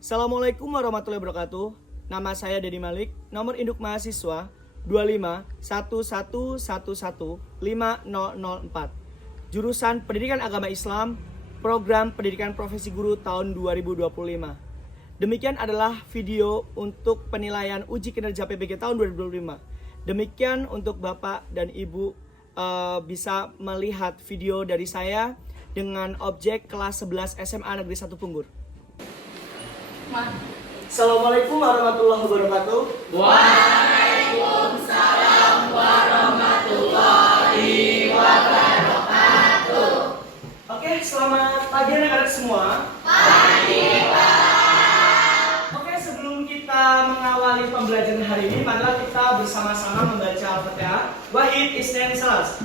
Assalamualaikum warahmatullahi wabarakatuh. Nama saya Dedi Malik. Nomor induk mahasiswa 2511115004. Jurusan Pendidikan Agama Islam, Program Pendidikan Profesi Guru tahun 2025. Demikian adalah video untuk penilaian uji kinerja PBG tahun 2025. Demikian untuk Bapak dan Ibu bisa melihat video dari saya dengan objek kelas 11 SMA Negeri 1 Punggur. Assalamualaikum warahmatullahi wabarakatuh. Waalaikumsalam warahmatullahi wabarakatuh. Oke, selamat pagi anak-anak semua. Pagi, Pak. Oke, sebelum kita mengawali pembelajaran hari ini, marilah kita bersama-sama membaca Al-Fatihah. Wahid Isnin Salas.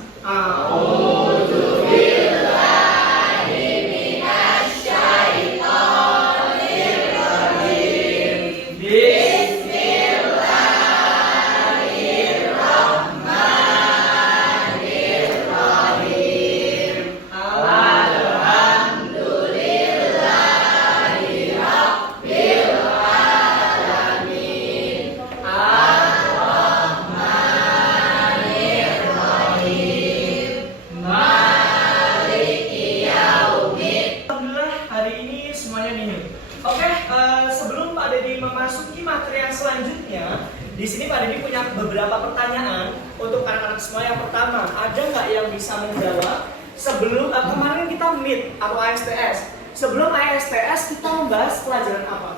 Sebelum Pak Dedi memasuki materi yang selanjutnya, di sini Pak Dedi punya beberapa pertanyaan untuk anak-anak semua. Yang pertama, ada nggak yang bisa menjawab sebelum kemarin kita meet atau ASTS? Sebelum ASTS kita membahas pelajaran apa?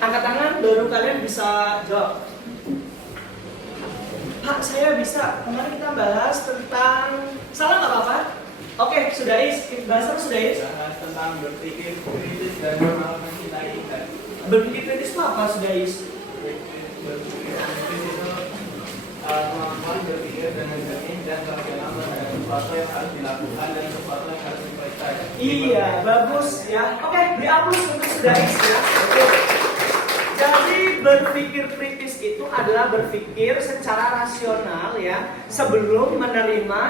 Angkat tangan, baru kalian bisa jawab. Pak, saya bisa. Kemarin kita bahas tentang salah nggak apa-apa? Oke, sudah is. Bahas apa sudah is? Bahas tentang berpikir kritis dan mengenal mencintai ikan. Berpikir kritis itu apa sudah is? Berpikir kritis itu kemampuan berpikir dengan jernih dan rasional terhadap sesuatu yang harus dilakukan dan sesuatu yang harus diperiksa. Iya, bagus ya. Oke, dihapus untuk sudah is ya. Oke. Jadi berpikir kritis itu adalah berpikir secara rasional ya, sebelum menerima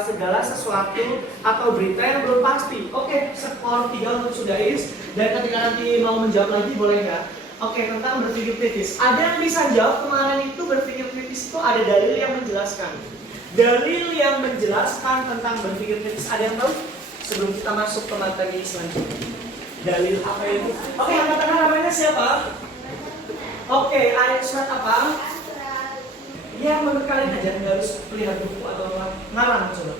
segala sesuatu atau berita yang belum pasti. Oke, skor 3 untuk Sudais. Dan ketika nanti mau menjawab lagi boleh ya. Oke, tentang berpikir kritis. Ada yang bisa jawab kemarin itu berpikir kritis itu ada dalil yang menjelaskan. Dalil yang menjelaskan tentang berpikir kritis, ada yang tahu? Sebelum kita masuk ke materi selanjutnya. Dalil apa itu? Oke, angkat tangan, namanya siapa? Oke, ayat surat apa? Ya, menurut kalian aja, nggak harus lihat buku atau apa. Ngarang coba.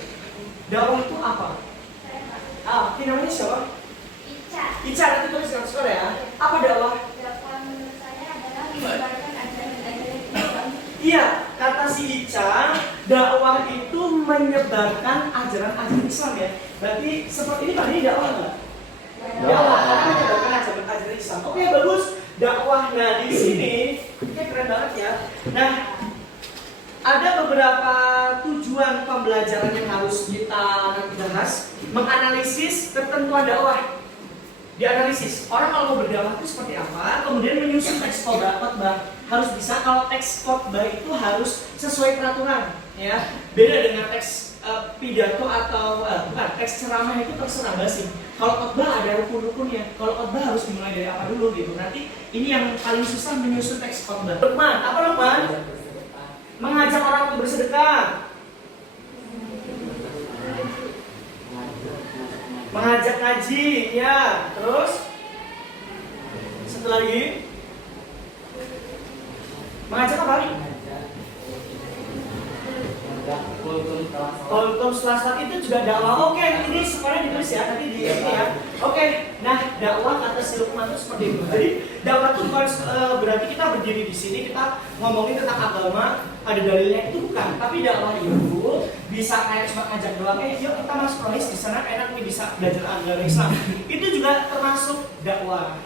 Dakwah itu apa? Ini namanya siapa? Ica, nanti tulis dengan skor ya. Apa dakwah? Dakwah menurut saya adalah menyebarkan ajaran-ajaran Islam. Iya, kata si Ica, dakwah itu menyebarkan ajaran-ajaran Islam ya. Berarti seperti ini tadi dakwah nggak? Dakwah, karena menyebarkan ajaran Islam. Oke, bagus. Dakwah, nah di sini, ini keren banget ya. Nah, ada beberapa tujuan pembelajaran yang harus kita nanti bahas. Menganalisis ketentuan dakwah. Dianalisis, orang kalau mau berdakwah itu seperti apa, kemudian menyusun teks khotbah. Harus bisa, kalau teks khotbah itu harus sesuai peraturan ya. Beda dengan teks pidato atau bukan, teks ceramah itu terserah basi. Kalau khotbah ada rukun-rukunnya. Kalau khotbah harus dimulai dari apa dulu gitu. Nanti ini yang paling susah menyusun teks khotbah. Lukman, apa Lukman? Mengajak orang untuk bersedekah. Mengajak ngaji, ya. Terus satu lagi. Mengajak apa? Kultum setelah itu juga dakwah. Oke, ini semuanya ditulis ya, nanti di ini ya. Oke, nah dakwah kata si Lukman itu seperti itu. Jadi dakwah itu bukan berarti kita berdiri di sini kita ngomongin tentang agama, ada dalilnya, itu bukan. Tapi dakwah itu bisa kayak cuma ngajak doang. Yuk kita masuk rohis di sana enak nih bisa belajar agama Islam. Itu juga termasuk dakwah.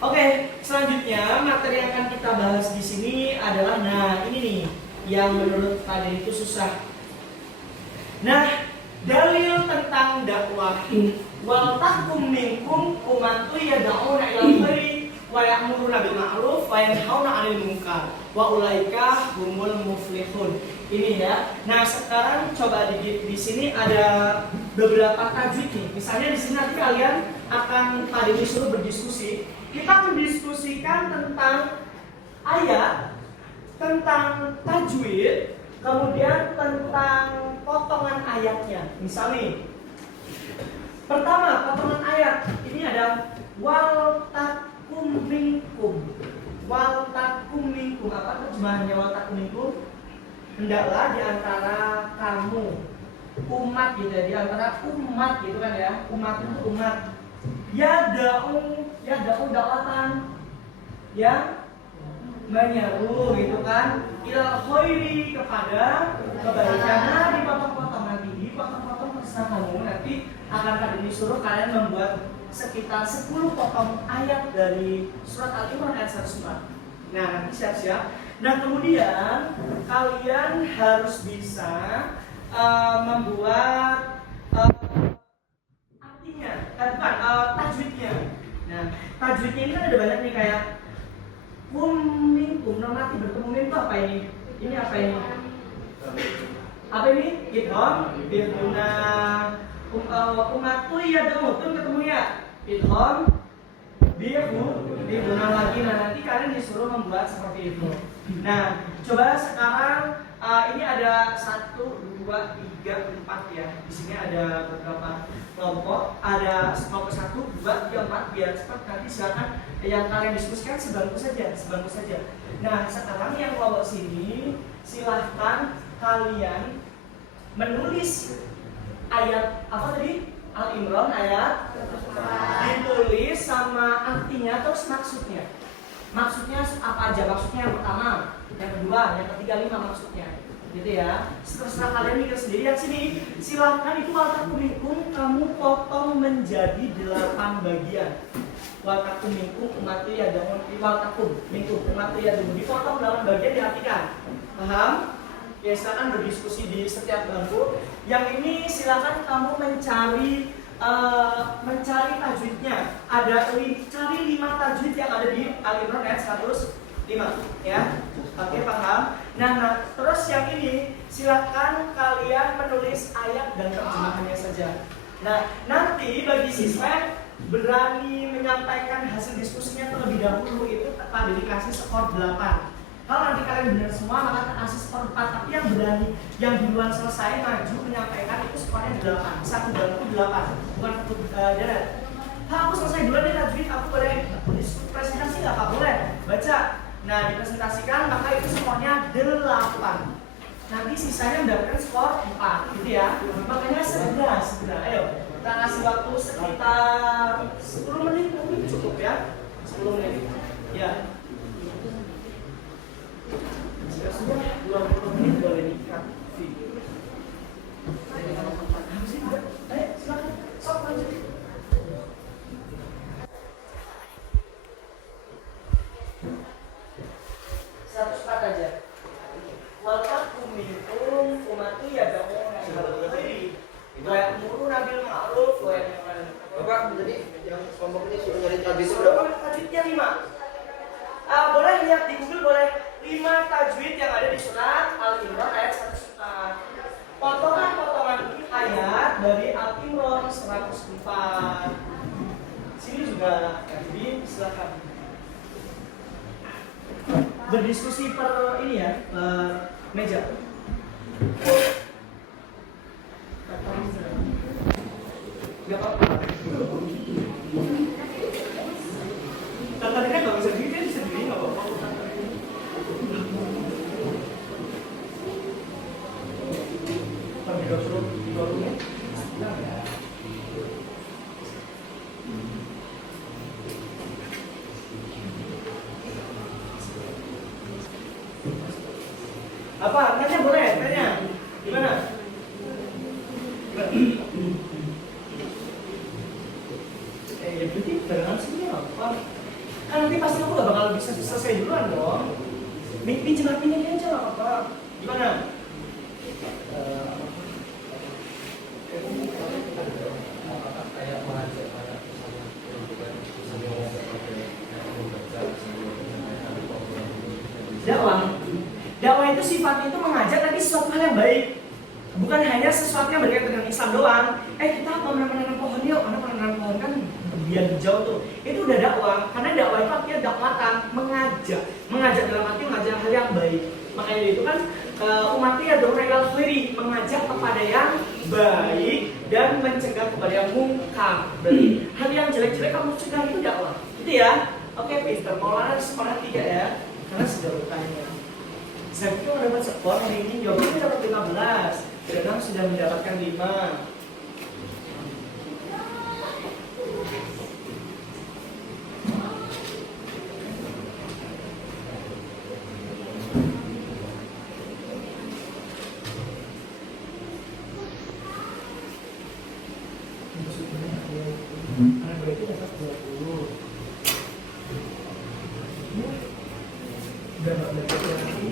Oke, selanjutnya materi yang akan kita bahas di sini adalah nah ini nih yang menurut kalian itu susah. Nah, dalil tentang dakwah. Wal takum minkum ummatu yad'una ilal khairi wa wa ya'muruna bil ma'ruf wa yanhauna 'anil munkar wa ulaika humul muflihun. Ini ya. Nah, sekarang coba di sini ada beberapa tajwid nih. Misalnya di sini nanti kalian akan tadi disuruh berdiskusi. Kita mendiskusikan tentang ayat, tentang tajwid, kemudian tentang potongan ayatnya. Misal nih, pertama potongan ayat ini ada wal takum minkum. Wal takum minkum, apa terjemahannya wal takum minkum? Hendaklah di antara kamu, umat gitu ya, di antara umat gitu kan ya, umat itu umat. Ya da'u dakwatan, ya menyeru gitu kan, ilal khairi, kepada kebaikan. Nah, dipotong-potong nanti, dipotong-potong terserah kamu. Nanti akan kalian disuruh kalian membuat sekitar 10 potong ayat dari surat Al-Imran ayat 104. Nah, nanti siap-siap. Nah, kemudian kalian harus bisa membuat artinya, bukan tajwidnya. Nah, tajwidnya ini kan ada banyak nih, kayak kum minkum, normatif bertemu min itu apa ini? Ini apa ini? Apa ini? Idgham biduna umatu ya demutun ketemu ya. Idgham biduna lagi. Nah, nanti kalian disuruh membuat seperti itu. Nah, coba sekarang ini ada 1, 2, 3, 4 ya. Di sini ada beberapa kelompok. Ada kelompok 1, 2, 3, 4. Biar cepat, nanti silakan yang kalian diskusikan sebangku saja. Nah, sekarang yang kelompok sini silahkan kalian menulis ayat apa tadi? Al-Imran ayat, ditulis sama artinya terus maksudnya. Maksudnya apa aja? Maksudnya yang pertama, yang kedua, yang ketiga, 5 maksudnya. Gitu ya. Terserah kalian mikir sendiri. Yang sini silahkan itu wal takum minkum kamu potong menjadi 8 bagian. Wal takum minkum ummatu yad'un wal takum minkum ummatu yad'un, dipotong 8 bagian, diartikan. Paham? Ya, silakan berdiskusi di setiap bangku. Yang ini silakan kamu mencari tajwidnya. Cari 5 tajwid yang ada di Al-Imran ayat 105 ya. Oke, paham? Nah, terus yang ini silakan kalian menulis ayat dan terjemahannya saja. Nah, nanti bagi siswa berani menyampaikan hasil diskusinya terlebih dahulu itu tadi dikasih skor 8. Kalau nanti kalian benar semua maka kasih skor 4. Tapi yang berani, yang duluan selesai maju menyampaikan itu skornya 8. Satu bangku 8, bukan satu darat. Aku selesai duluan nih tajwid, aku boleh presentasi nggak Pak? Boleh baca. Nah, dipresentasikan maka itu skornya 8. Nanti sisanya mendapatkan skor 4 gitu ya. Makanya segera. Ayo kita kasih waktu sekitar 10 menit mungkin cukup ya. 10 menit ya. Jika sudah 20 menit boleh dikat video. Ayo silakan, sok lanjut. Satu sepat aja. Wal takum minkum ummatu yad'una ilal khairi wa ya'muruna bil ma'ruf wa yanhauna 'anil munkar. Bapak, jadi yang kelompok ini suruh nyari tajwid berapa? Tajwidnya 5. Boleh lihat di Google, boleh 5 tajwid yang ada di surat Al-Imran ayat 104. Potongan-potongan ayat dari Al-Imran 104. Sini juga jadi silakan berdiskusi per ini ya, per meja. Gak apa-apa. Tadi kan nggak bisa sendiri, bisa sendiri nggak apa-apa. Kita suruh dikeluarin. Apa? Tanya boleh? Tanya. Gimana? Ya berarti barengan sini apa? Kan nanti pasti kamu gak bakal bisa selesai duluan dong. Pinjam hatinya dia aja gak apa-apa. Gimana? dakwah itu sifatnya itu mengajak tapi sesuatu hal yang baik. Bukan hanya sesuatu yang berkaitan dengan Islam doang. Kita menanam pohon yuk, karena menanam pohon kan biar hijau tuh. Itu udah dakwah, karena dakwah itu artinya dakwatan, mengajak dalam arti mengajak hal yang baik. Makanya itu kan umatnya dong ilal khairi, mengajak kepada yang baik dan mencegah kepada yang mungkar. Berarti hal yang jelek-jelek kamu cegah itu dakwah. Gitu ya. Oke, pinter. Maulana sekolah 3 ya, karena sudah bertanya. Zaki dapat skor hari ini, jawabannya dapat 15. Danang sudah mendapatkan 5. Karena berarti dapat 20. Udah nggak belajar lagi.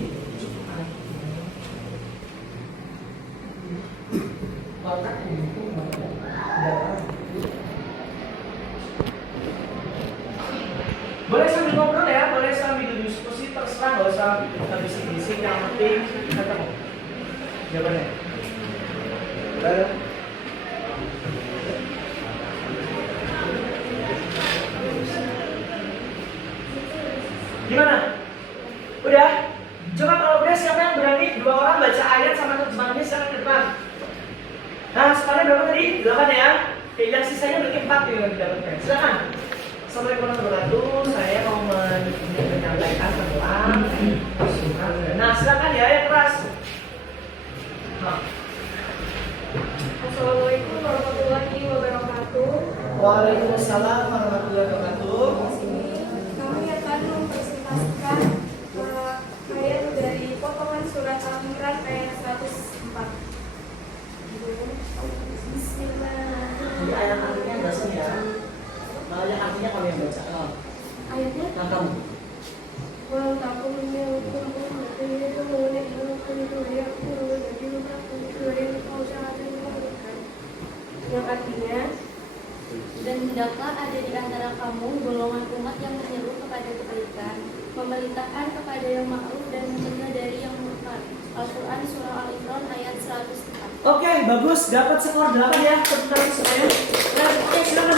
Boleh sambil ngobrol ya, boleh sambil diskusi, terserah, nggak usah bisik-bisik, yang penting ketemu. Jawabannya. Baru. Gimana? Udah? Coba kalau udah siapa yang berani 2 orang baca ayat sama terjemahannya sekarang ke depan. Nah, skornya berapa tadi? 8 ya? Oke, yang sisanya berarti 4 yang didapatkan. Silakan. Assalamualaikum warahmatullahi wabarakatuh. Saya mau menyampaikan tentang surat. Nah, silakan ya, yang keras. Assalamualaikum warahmatullahi wabarakatuh. Waalaikumsalam warahmatullahi wabarakatuh. Kami akan mempresentasikan ayat dari potongan surat Al-Imran ayat 104. Bismillahirrahmanirrahim. Jadi ayat artinya bahasa ya. Ayat artinya kamu yang baca. Ayatnya Nah, kamu. Wal takum minkum ummatun yad'una ila al-khayri wa ya'muruna bil ma'ruf wa yanhauna 'anil munkar. Yang artinya, dan hendaklah ada di antara kamu golongan umat yang menyeru kepada kebaikan, memerintahkan kepada yang ma'ruf dan mencegah dari yang munkar. Al-Quran Surah Al-Imran ayat 104. Oke, bagus. Dapat skor 8 ya. Tepuk tangan semuanya. Nah, oke, silakan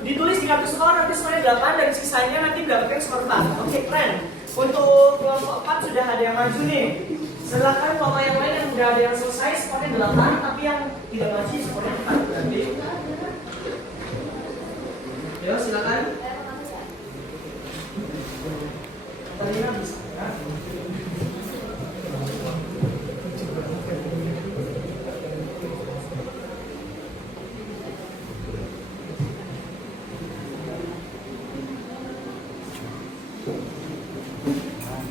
ditulis di kartu skor nanti semuanya 8 dan sisanya nanti mendapatkan skor 4. Oke, keren. Untuk kelompok 4 sudah ada yang maju nih. Silakan kelompok yang lain yang sudah ada yang selesai skornya 8, tapi yang tidak maju skornya 4 berarti. Ayo, silakan. Terima bisa. Ya.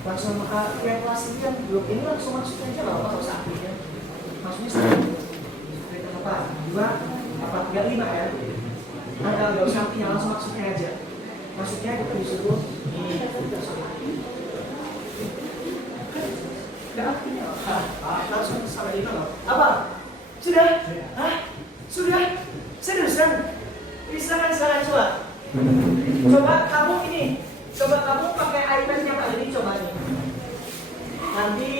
Langsung kayak kelas ini yang blok ini langsung masuk aja lah, apa usah aktifnya. Maksudnya seperti apa? 2, apa 3, 5 ya? Nggak usah aktifnya, langsung masuknya aja. Masuknya kita disuruh ini. Nggak aktifnya langsung sampai ini loh. Apa? Sudah? Hah? Sudah? Seriusan? Silakan coba. Coba kamu ini. Coba kamu pakai iPad-nya Pak Dedi, coba nih. Nanti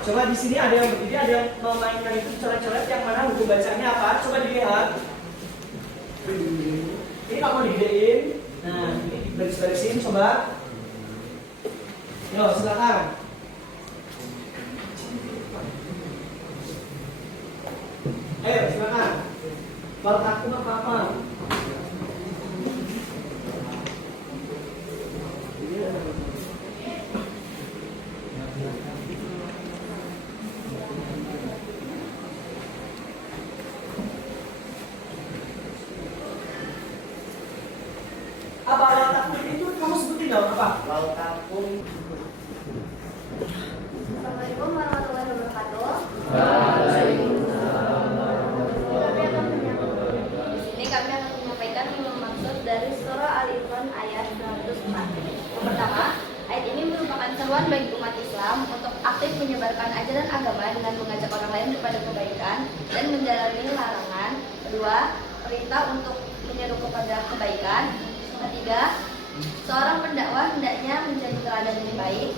coba di sini ada yang begini, ada yang memainkan itu coret-coret yang mana buku bacanya apa? Coba dilihat. Ini kamu digedein. Nah, ini dibaris-barisin coba. Yo, silakan. Ayo, silakan. Kalau aku apa-apa. Apa lautakum itu kamu sebutin dong apa? Lautakum. Assalamualaikum warahmatullahi wabarakatuh. Di sini kami akan menyampaikan maksud dari surah Al-Imran ayat 104. Yang pertama, ayat ini merupakan seruan bagi umat Islam untuk aktif menyebarkan ajaran agama dengan mengajak orang lain kepada kebaikan dan menjalani larangan. Kedua, perintah untuk menyeru kepada kebaikan. Ketiga, Seorang pendakwah hendaknya menjadi teladan yang baik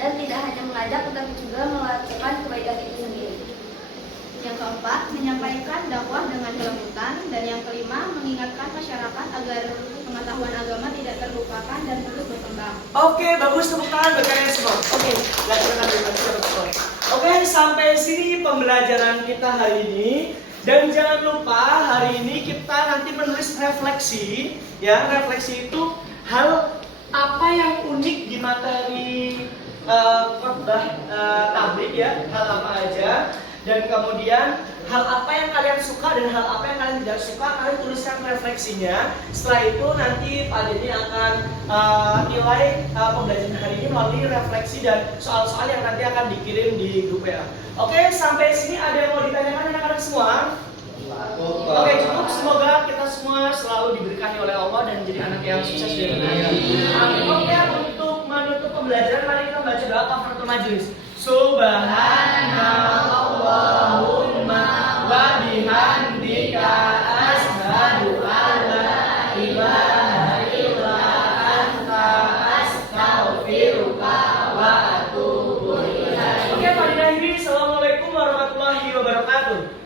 dan tidak hanya mengajak tetapi juga melakukan kebaikan itu sendiri. Yang keempat, menyampaikan dakwah dengan kelembutan, dan yang kelima, mengingatkan masyarakat agar pengetahuan agama tidak terlupakan dan terus berkembang. Oke, bagus, tepuk tangan buat kalian semua. Oke, Oke, sampai sini pembelajaran kita hari ini. Dan jangan lupa hari ini kita nanti menulis refleksi. Ya, refleksi itu hal apa yang unik di materi khotbah tabligh ya, hal apa aja. Dan kemudian hal apa yang kalian suka dan hal apa yang kalian tidak suka, kalian tuliskan refleksinya. Setelah itu nanti Pak Denny akan nilai pembelajaran hari ini melalui refleksi dan soal-soal yang nanti akan dikirim di grup WA. Oke, sampai sini ada yang mau ditanyakan anak-anak semua? Oke, cukup. Semoga kita semua selalu diberkahi oleh Allah dan menjadi anak yang sukses dan bahagia. Amin. Oke, untuk menutup pembelajaran mari kita baca doa kafaratul majelis. Subhanallahumma wa bihamdika asyhadu an la ilaha illa anta astaghfiruka wa atubu ilaik. Oke, Pak Dinahi, assalamualaikum warahmatullahi wabarakatuh.